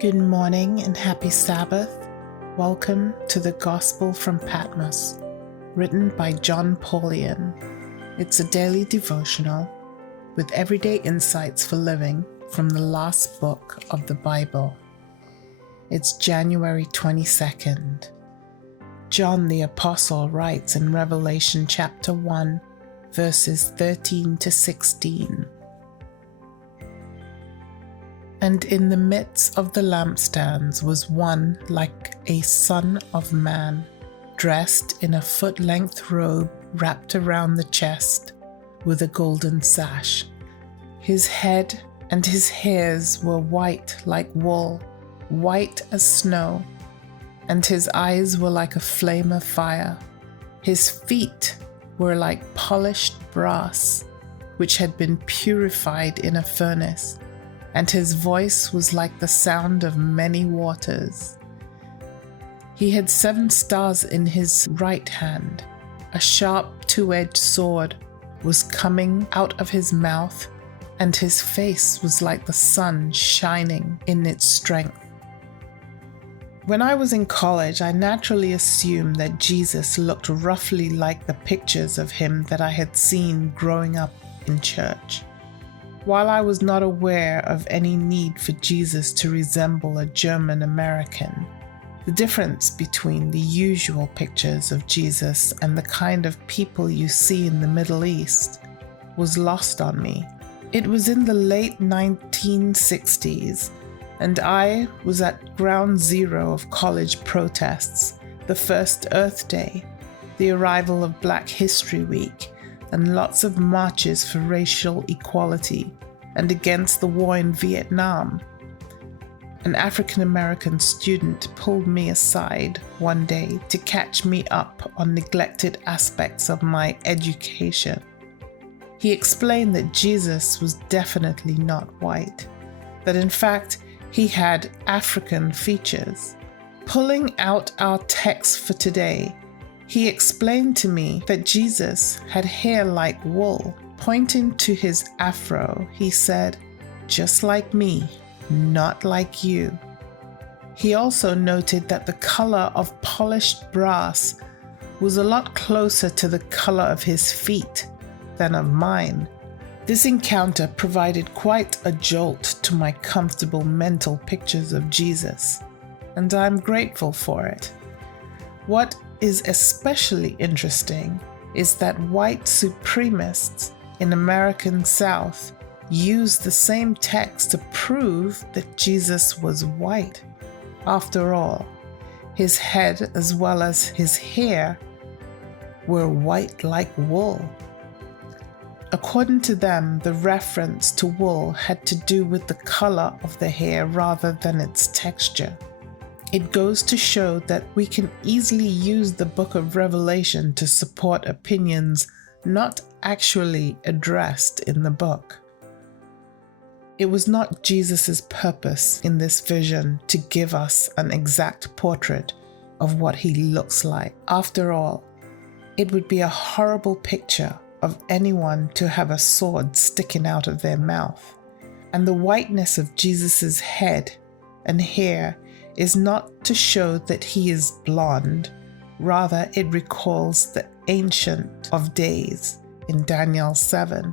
Good morning and happy Sabbath. Welcome to the Gospel from Patmos, written by John Paulian. It's a daily devotional with everyday insights for living from the last book of the Bible. It's January 22nd. John the Apostle writes in Revelation chapter 1, verses 13 to 16. And in the midst of the lampstands was one like a son of man, dressed in a foot-length robe wrapped around the chest with a golden sash. His head and his hairs were white like wool, white as snow, and his eyes were like a flame of fire. His feet were like polished brass, which had been purified in a furnace, and his voice was like the sound of many waters. He had 7 stars in his right hand. A sharp 2-edged sword was coming out of his mouth, and his face was like the sun shining in its strength. When I was in college, I naturally assumed that Jesus looked roughly like the pictures of him that I had seen growing up in church. While I was not aware of any need for Jesus to resemble a German American, the difference between the usual pictures of Jesus and the kind of people you see in the Middle East was lost on me. It was in the late 1960s, and I was at ground zero of college protests, the first Earth Day, the arrival of Black History Week, and lots of marches for racial equality and against the war in Vietnam. An African American student pulled me aside one day to catch me up on neglected aspects of my education. He explained that Jesus was definitely not white, that in fact he had African features. Pulling out our text for today, he explained to me that Jesus had hair like wool. Pointing to his afro, he said, "Just like me, not like you." He also noted that the color of polished brass was a lot closer to the color of his feet than of mine. This encounter provided quite a jolt to my comfortable mental pictures of Jesus, and I'm grateful for it. What is especially interesting is that white supremacists in American South used the same text to prove that Jesus was white. After all, his head as well as his hair were white like wool. According to them, the reference to wool had to do with the color of the hair rather than its texture. It goes to show that we can easily use the book of Revelation to support opinions not actually addressed in the book. It was not Jesus' purpose in this vision to give us an exact portrait of what he looks like. After all, it would be a horrible picture of anyone to have a sword sticking out of their mouth. And the whiteness of Jesus' head and hair is not to show that he is blonde. Rather, it recalls the Ancient of Days in Daniel 7.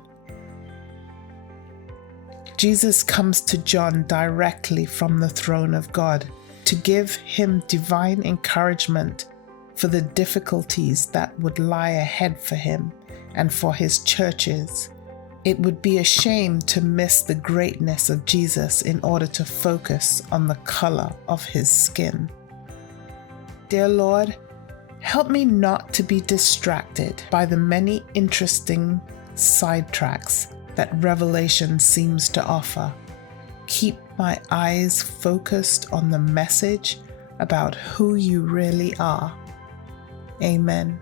Jesus comes to John directly from the throne of God to give him divine encouragement for the difficulties that would lie ahead for him and for his churches. It would be a shame to miss the greatness of Jesus in order to focus on the color of his skin. Dear Lord, help me not to be distracted by the many interesting sidetracks that Revelation seems to offer. Keep my eyes focused on the message about who you really are. Amen.